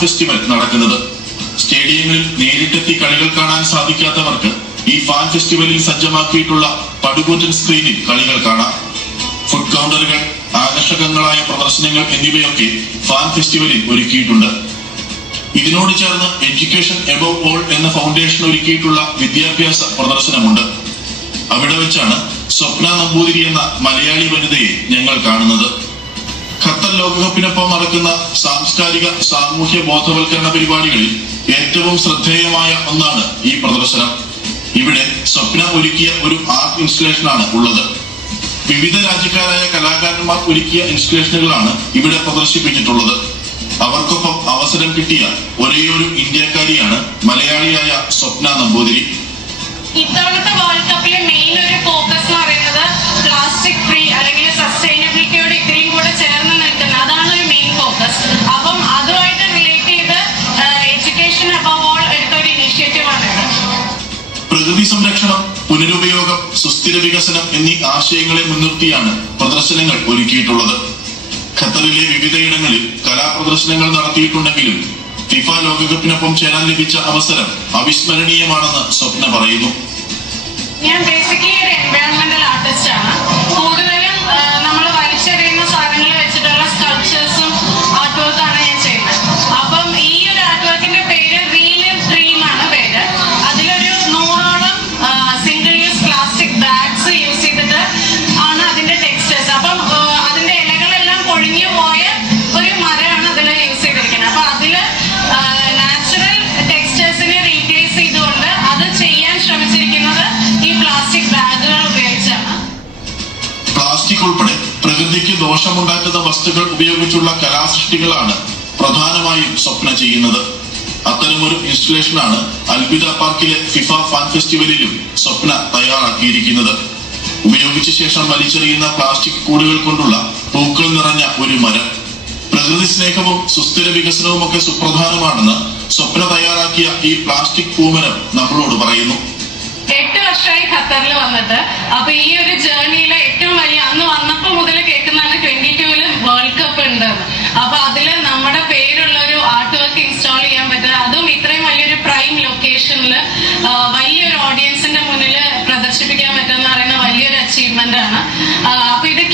Festival നടക്കുന്നത്. സ്റ്റേഡിയങ്ങളിൽ നേരിട്ടെത്തി കളികൾ കാണാൻ സാധിക്കാത്തവർക്ക് ഈ ഫാൻ ഫെസ്റ്റിവലിൽ സജ്ജമാക്കിയിട്ടുള്ള പടുകൂറ്റൻ സ്ക്രീനിൽ കളികൾ കാണാം. ഫുഡ് കൗണ്ടറുകൾ, ആകർഷകങ്ങളായ പ്രദർശനങ്ങൾ എന്നിവയൊക്കെ ഫാൻ ഫെസ്റ്റിവലിൽ ഒരുക്കിയിട്ടുണ്ട്. ഇതിനോട് ചേർന്ന് എഡ്യൂക്കേഷൻ എബവ് ഓൾ എന്ന ഫൗണ്ടേഷൻ ഒരുക്കിയിട്ടുള്ള വിദ്യാഭ്യാസ പ്രദർശനമുണ്ട്. അവിടെ വെച്ചാണ് സ്വപ്ന നമ്പൂതിരി എന്ന മലയാളി വനിതയെ ഞങ്ങൾ കാണുന്നത്. ഖത്തർ ലോകകപ്പിനൊപ്പം നടക്കുന്ന സാംസ്കാരിക സാമൂഹ്യ ബോധവൽക്കരണ പരിപാടികളിൽ ഏറ്റവും ശ്രദ്ധേയമായ ഒന്നാണ് ഈ പ്രദർശനം. ഇവിടെ സ്വപ്ന ഒരുക്കിയ ഒരു ആർട്ട് ഇൻസ്റ്റലേഷനാണ് ഉള്ളത്. വിവിധ രാജ്യക്കാരായ കലാകാരന്മാർ ഒരുക്കിയ ഇൻസ്റ്റലേഷനുകളാണ് ഇവിടെ പ്രദർശിപ്പിച്ചിട്ടുള്ളത്. അവർക്കൊപ്പം അവസരം കിട്ടിയ ഒരേയൊരു ഇന്ത്യക്കാരിയാണ് മലയാളിയായ സ്വപ്ന നമ്പൂതിരി. ഇത്തവണത്തെ വേൾഡ് കപ്പിലെ മെയിൻ ഒരു ഫോക്കസ് എന്ന് പറയുന്നത് പ്ലാസ്റ്റിക് ഫ്രീ അല്ലെങ്കിൽ സസ്റ്റൈനബിലിറ്റിയോട് ഇത്രയും കൂടെ ചേർന്ന് നിൽക്കുന്നത്, അതാണ് ഒരു മെയിൻ ഫോക്കസ്. അപ്പം അതുമായിട്ട് റിലേറ്റ് ചെയ്ത് എഡ്യൂക്കേഷൻ അബവ് ഓൾ എടുത്ത ഒരു ഇനിഷ്യേറ്റീവ് ആണ്. പ്രകൃതി സംരക്ഷണം, പുനരുപയോഗം, സുസ്ഥിര വികസനം എന്നീ ആശയങ്ങളെ മുൻനിർത്തിയാണ് പ്രദർശനങ്ങൾ ഒരുക്കിയിട്ടുള്ളത്. ഖത്തറിലെ വിവിധയിടങ്ങളിൽ കലാപ്രദർശനങ്ങൾ നടത്തിയിട്ടുണ്ടെങ്കിലും ഫിഫ ലോകകപ്പിനൊപ്പം ചേരാൻ ലഭിച്ച അവസരം അവിസ്മരണീയമാണെന്ന് സ്വപ്ന പറയുന്നു. ഞാൻ ബേസിക്കലി ഒരു എൻവയോൺമെന്റൽ ആർട്ടിസ്റ്റ് ആണ്. കൂടുതലും നമ്മൾ വലിച്ചെറിയുന്ന സാധനങ്ങൾ വെച്ചിട്ടുള്ള സ്കൾപ്ചേഴ്സും ആർട്ട് വർക്കാണ് ഞാൻ ചെയ്യുന്നത്. അപ്പം ഈ ഒരു ആർട്ട് വർക്കിന്റെ പേര് റീലിവ് ഡ്രീം ആണ് പേര്. അതിലൊരു 100ഓളം single use plastic bags use ചെയ്തിട്ട് ആണ് അതിന്റെ ടെക്സ്റ്റേഴ്സ്. അപ്പം അതിന്റെ ഇലകളെല്ലാം പൊഴിഞ്ഞു പോയ ഒരു മരമാണ് അതിൽ യൂസ് ചെയ്തിരിക്കുന്നത്. അപ്പൊ അതില് നാച്ചുറൽ ടെക്സ്റ്റേഴ്സിനെ റീപ്ലേസ് ചെയ്തുകൊണ്ട് അത് ചെയ്യാൻ ശ്രമിച്ചിരിക്കുന്നത് ഈ പ്ലാസ്റ്റിക് ബാഗുകൾ ഉപയോഗിച്ചാണ്. പ്ലാസ്റ്റിക് ഉൾപ്പെടെ പ്രകൃതിക്ക് ദോഷമുണ്ടാക്കുന്ന വസ്തുക്കൾ ഉപയോഗിച്ചുള്ള കലാസൃഷ്ടികളാണ് പ്രധാനമായും സ്വപ്ന ചെയ്യുന്നത്. അത്തരമൊരു ഇൻസ്റ്റലേഷനാണ് അൽബിദ പാർക്കിലെ ഫിഫ ഫാൻ ഫെസ്റ്റിവലിലും സ്വപ്ന തയ്യാറാക്കിയിരിക്കുന്നത്. ഉപയോഗിച്ച ശേഷം വലിച്ചെറിയുന്ന പ്ലാസ്റ്റിക് കൂടുകൾ കൊണ്ടുള്ള പൂക്കൾ നിറഞ്ഞ ഒരു മരം. പ്രകൃതി സ്നേഹവും സുസ്ഥിര വികസനവും ഒക്കെ സുപ്രധാനമാണെന്ന് സ്വപ്ന തയ്യാറാക്കിയ ഈ പ്ലാസ്റ്റിക് പൂമരം നമ്മളോട് പറയുന്നു. 8 വർഷമായി ഖത്തറിൽ വന്നിട്ട്. അപ്പൊ ഈ ഒരു ജേർണിയിലെ ഏറ്റവും വലിയ അന്ന് വന്നപ്പോ മുതൽ കേൾക്കുന്നതാണ് 22-ല് വേൾഡ് കപ്പ് ഉണ്ടെന്ന്. അപ്പൊ അതില് നമ്മുടെ പേരുള്ള ഒരു ആർട്ട് വർക്ക് ഇൻസ്റ്റാൾ ചെയ്യാൻ പറ്റുക, അതും ഇത്രയും വലിയൊരു പ്രൈം ലൊക്കേഷനില് വലിയൊരു ഓഡിയൻസിന്റെ മുന്നിൽ പ്രദർശിപ്പിക്കാൻ പറ്റുക എന്ന് പറയുന്ന വലിയൊരു അച്ചീവ്മെന്റ് ആണ്. അപ്പൊ ഇത്